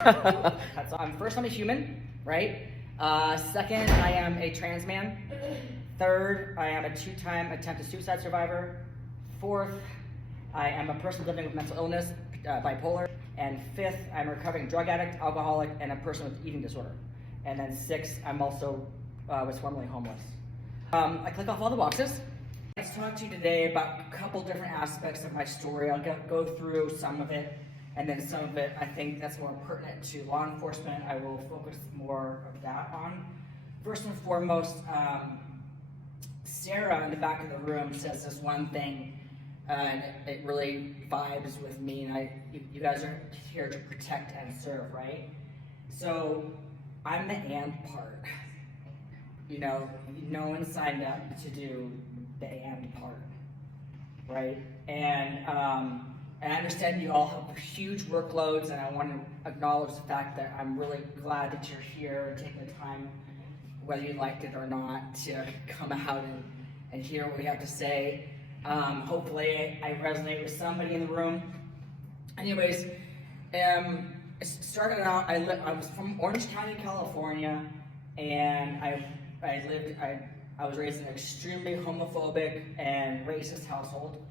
First, I'm a human, right? Second, I am a trans man. Third, I am a 2-time attempted suicide survivor. Fourth, I am a person living with mental illness, bipolar. And fifth, I'm a recovering drug addict, alcoholic, and a person with eating disorder. And then sixth, I'm also was formerly homeless. I click off all the boxes. Let's talk to you today about a couple different aspects of my story. I'll go through some of it, and then some of it I think that's more pertinent to law enforcement. I will focus more of that on. First and foremost, Sarah in the back of the room says this one thing, and it really vibes with me. And you guys are here to protect and serve, right? So I'm the and part. You know, no one signed up to do the and part, right? And I understand you all have huge workloads, and I want to acknowledge the fact that I'm really glad that you're here, taking the time, whether you liked it or not, to come out and hear what we have to say. Hopefully I resonate with somebody in the room. Anyways, it started out, I was from Orange County, California, and I was raised in an extremely homophobic and racist household.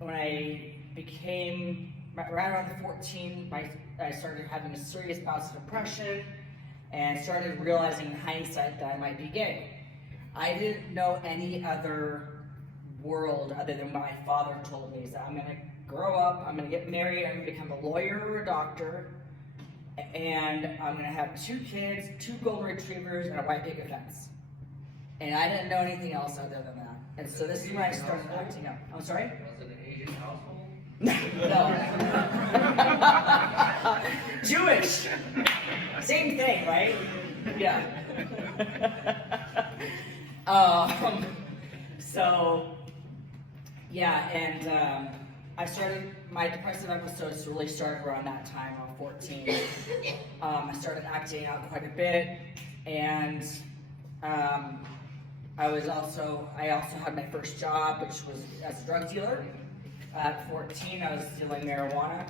When I became right around 14, I started having serious bouts of depression and started realizing in hindsight that I might be gay. I didn't know any other world other than what my father told me, is that I'm gonna grow up, I'm gonna get married, I'm gonna become a lawyer or a doctor, and I'm gonna have 2 kids, 2 golden retrievers, and a white picket fence. And I didn't know anything else other than that. And so this is when I started acting up. I'm sorry? Was it an Asian household? No. Jewish. Same thing, right? Yeah. So, yeah, and I started, my depressive episodes really started around that time, around 14. I started acting out quite a bit, and I also had my first job, which was as a drug dealer. At 14, I was dealing marijuana.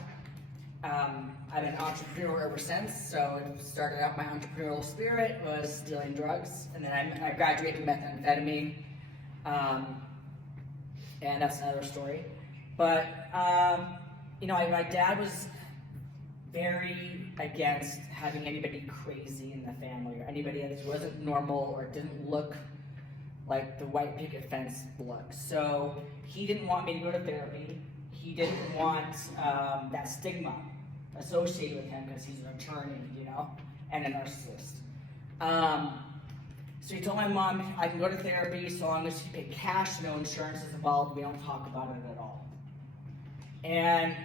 I've been an entrepreneur ever since, so it started out my entrepreneurial spirit was dealing drugs, and then I graduated methamphetamine, and that's another story. But you know, my dad was very against having anybody crazy in the family, or anybody that wasn't normal or didn't look like the white picket fence look. So he didn't want me to go to therapy. He didn't want that stigma associated with him because he's an attorney, you know, and a narcissist. So he told my mom I can go to therapy so long as she paid cash, no insurance is involved, we don't talk about it at all. And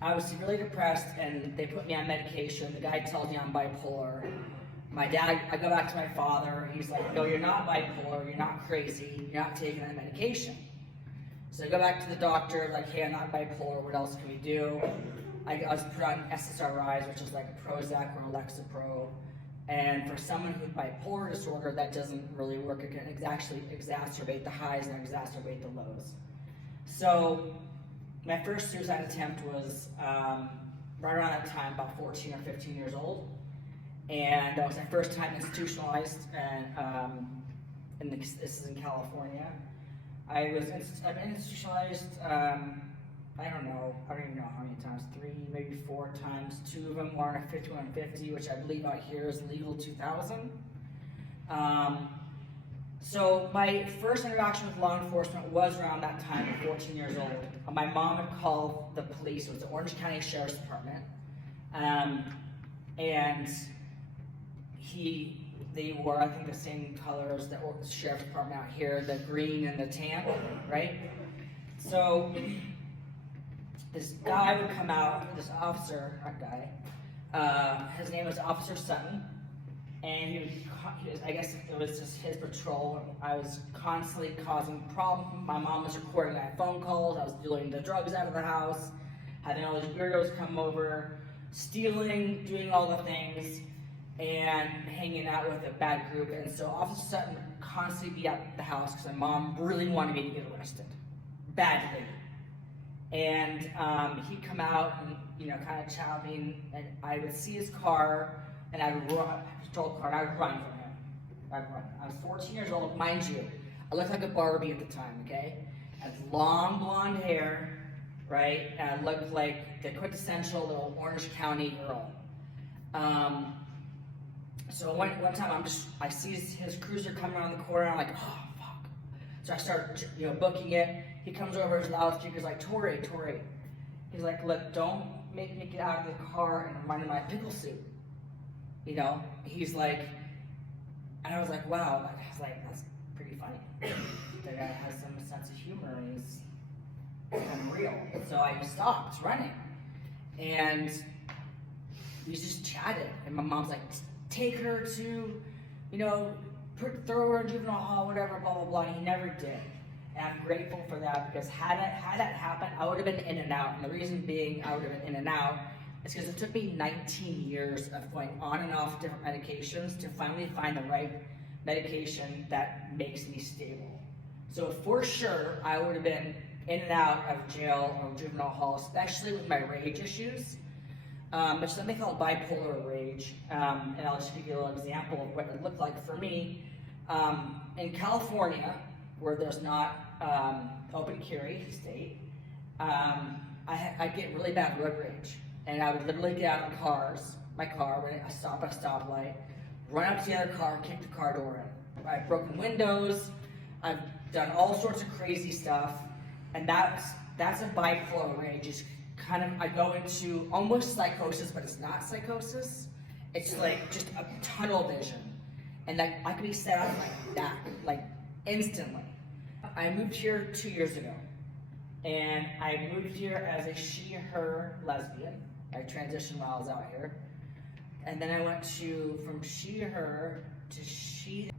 I was severely depressed, and they put me on medication. The guy tells me I'm bipolar. My dad, I go back to my father, he's like, no, you're not bipolar, you're not crazy, you're not taking that medication. So I go back to the doctor, like, hey, I'm not bipolar, what else can we do? I was put on SSRIs, which is like a Prozac or Lexapro. And for someone with bipolar disorder, that doesn't really work. It can actually exacerbate the highs and exacerbate the lows. So my first suicide attempt was right around that time, about 14 or 15 years old. And that was my first time institutionalized, and this is in California. I've been institutionalized, I don't even know how many times, 3, maybe 4 times. 2 of them were on a 5150, which I believe out here is legal 2000. So my first interaction with law enforcement was around that time, at 14 years old. My mom had called the police, it was the Orange County Sheriff's Department, and they wore, I think, the same colors that the Sheriff's Department out here, the green and the tan, right? So this guy would come out, this officer, not guy, his name was Officer Sutton, and I guess it was just his patrol. I was constantly causing problems. My mom was recording my phone calls, I was dealing the drugs out of the house, having all these weirdos come over, stealing, doing all the things, and hanging out with a bad group. And so Officer Sutton would constantly be at the house because my mom really wanted me to get arrested, badly. And he'd come out and, you know, kind of chow me, and I would see his car, and I would run, patrol car, and I would run from him. I'd run. I was 14 years old, mind you. I looked like a Barbie at the time, okay? I had long blonde hair, right? And I looked like the quintessential little Orange County girl. So one time I see his cruiser coming around the corner, and I'm like, oh, fuck. So I start, you know, booking it. He comes over his loudspeaker's like, Tori. He's like, look, don't make me get out of the car and run in my pickle suit. You know, he's like, and I was like, wow, I was like, that's pretty funny. That guy has some sense of humor and he's kind of real. So I just stopped running. And we just chatted. And my mom's like, take her to, you know, throw her in juvenile hall, whatever, blah, blah, blah. And he never did. And I'm grateful for that, because had that happened, I would have been in and out. And the reason being I would have been in and out is because it took me 19 years of going on and off different medications to finally find the right medication that makes me stable. So for sure, I would have been in and out of jail or juvenile hall, especially with my rage issues. It's something called bipolar rage, and I'll just give you a little example of what it looked like for me. In California, where there's not open carry state, I get really bad road rage, and I would literally get out of my car when I stop at a stoplight, run up to the other car, kick the car door in. I've broken windows, I've done all sorts of crazy stuff, and that's a bipolar rage. It's kind of, I go into almost psychosis, but it's not psychosis. It's like just a tunnel vision, and like I could be set up like that, like instantly. I moved here 2 years ago, and I moved here as a she/her lesbian. I transitioned while I was out here, and then I went from she/her to she,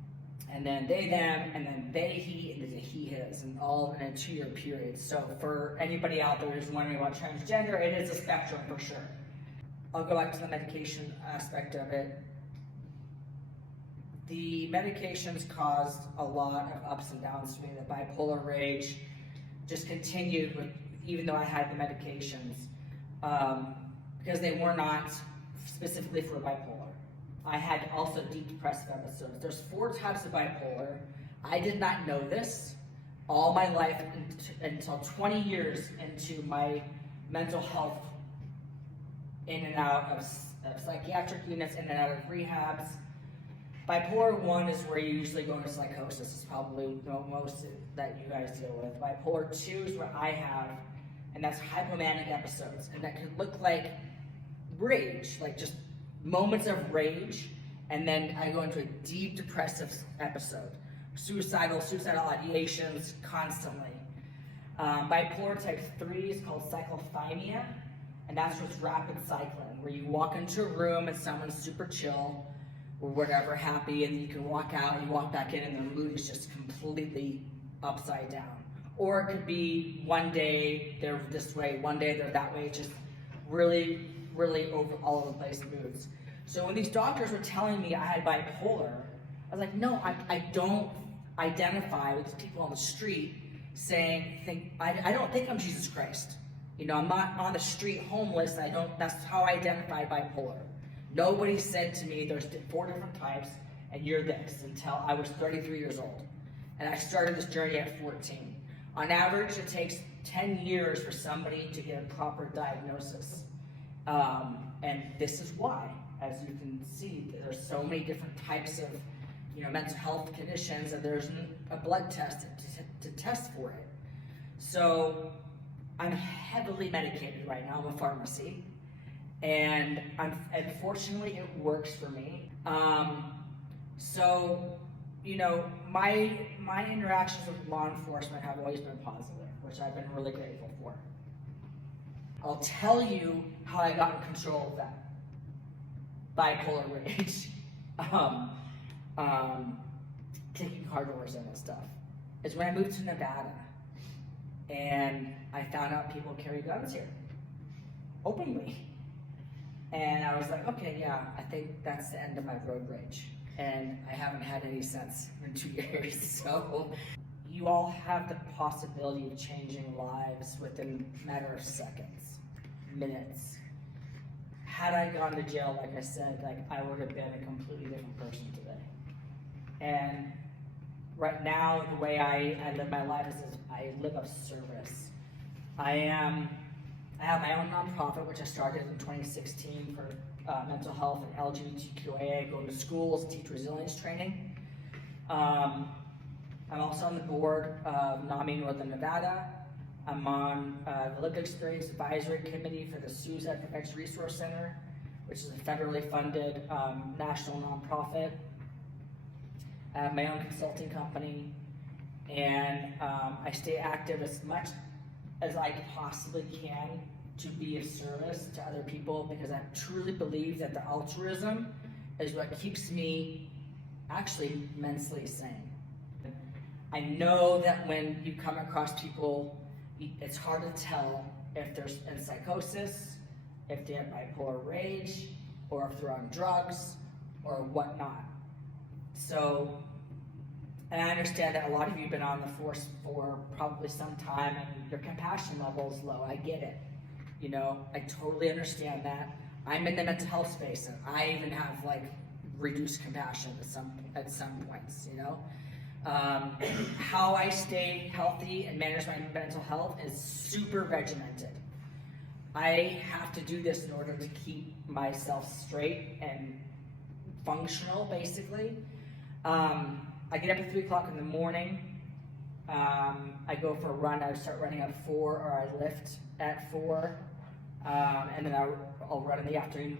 and then they them, and then they he, and then he his, and all in a 2-year period. So for anybody out there who's wondering about transgender, it is a spectrum for sure. I'll go back to the medication aspect of it. The medications caused a lot of ups and downs for me. The bipolar rage just continued with, even though I had the medications, because they were not specifically for bipolar. I had also deep depressive episodes. There's 4 types of bipolar. I did not know this all my life until 20 years into my mental health, in and out of psychiatric units, in and out of rehabs. Bipolar 1 is where you usually go into psychosis. It's probably most that you guys deal with. Bipolar 2 is what I have, and that's hypomanic episodes. And that can look like rage, like just moments of rage, and then I go into a deep depressive episode. Suicidal ideations constantly. Bipolar type 3 is called cyclothymia, and that's just rapid cycling, where you walk into a room and someone's super chill, or whatever, happy, and you can walk out, you walk back in, and their mood is just completely upside down. Or it could be one day they're this way, one day they're that way, just really, really over all over the place moods. So when these doctors were telling me I had bipolar, I was like, no, I don't identify with these people on the street saying, I don't think I'm Jesus Christ. You know, I'm not on the street homeless, that's how I identify bipolar. Nobody said to me, there's 4 different types, and you're this, until I was 33 years old. And I started this journey at 14. On average, it takes 10 years for somebody to get a proper diagnosis. And this is why, as you can see, there's so many different types of, you know, mental health conditions, and there's a blood test to test for it. So I'm heavily medicated right now. I'm a pharmacy. And unfortunately, it works for me. So, you know, my interactions with law enforcement have always been positive, which I've been really grateful for. I'll tell you how I got in control of that bipolar rage, taking car doors in and stuff, is when I moved to Nevada, and I found out people carry guns here, openly. And I was like, okay, yeah, I think that's the end of my road rage. And I haven't had any since in 2 years. So, you all have the possibility of changing lives within a matter of seconds, minutes. Had I gone to jail, like I said, like I would have been a completely different person today. And right now, the way I live my life is I live of service. I have my own nonprofit, which I started in 2016 for mental health and LGBTQIA. I go to schools, teach resilience training. I'm also on the board of NAMI Northern Nevada. I'm on the Lived Experience Advisory Committee for the Suicide Prevention Resource Center, which is a federally funded national nonprofit. I have my own consulting company, and I stay active as much as I possibly can to be of service to other people, because I truly believe that the altruism is what keeps me actually mentally sane. I know that when you come across people, it's hard to tell if they're in psychosis, if they have bipolar rage, or if they're on drugs, or whatnot. So, and I understand that a lot of you have been on the force for probably some time and your compassion level is low. I get it. You know, I totally understand that. I'm in the mental health space, and I even have like reduced compassion at some points, you know. How I stay healthy and manage my mental health is super regimented. I have to do this in order to keep myself straight and functional, basically. I get up at 3 o'clock in the morning. I go for a run. I start running at 4, or I lift at 4, and then I'll run in the afternoon.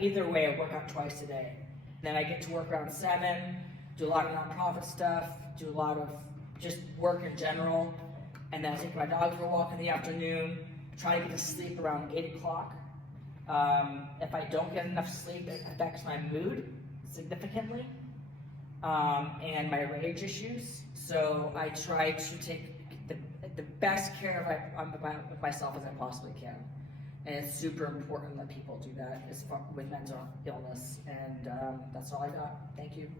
Either way, I work out twice a day. Then I get to work around 7. Do a lot of nonprofit stuff, do a lot of just work in general, and then I take my dog for a walk in the afternoon, try to get to sleep around 8 o'clock. If I don't get enough sleep, it affects my mood significantly, and my rage issues. So I try to take the best care of myself as I possibly can. And it's super important that people do that with mental illness, and that's all I got. Thank you.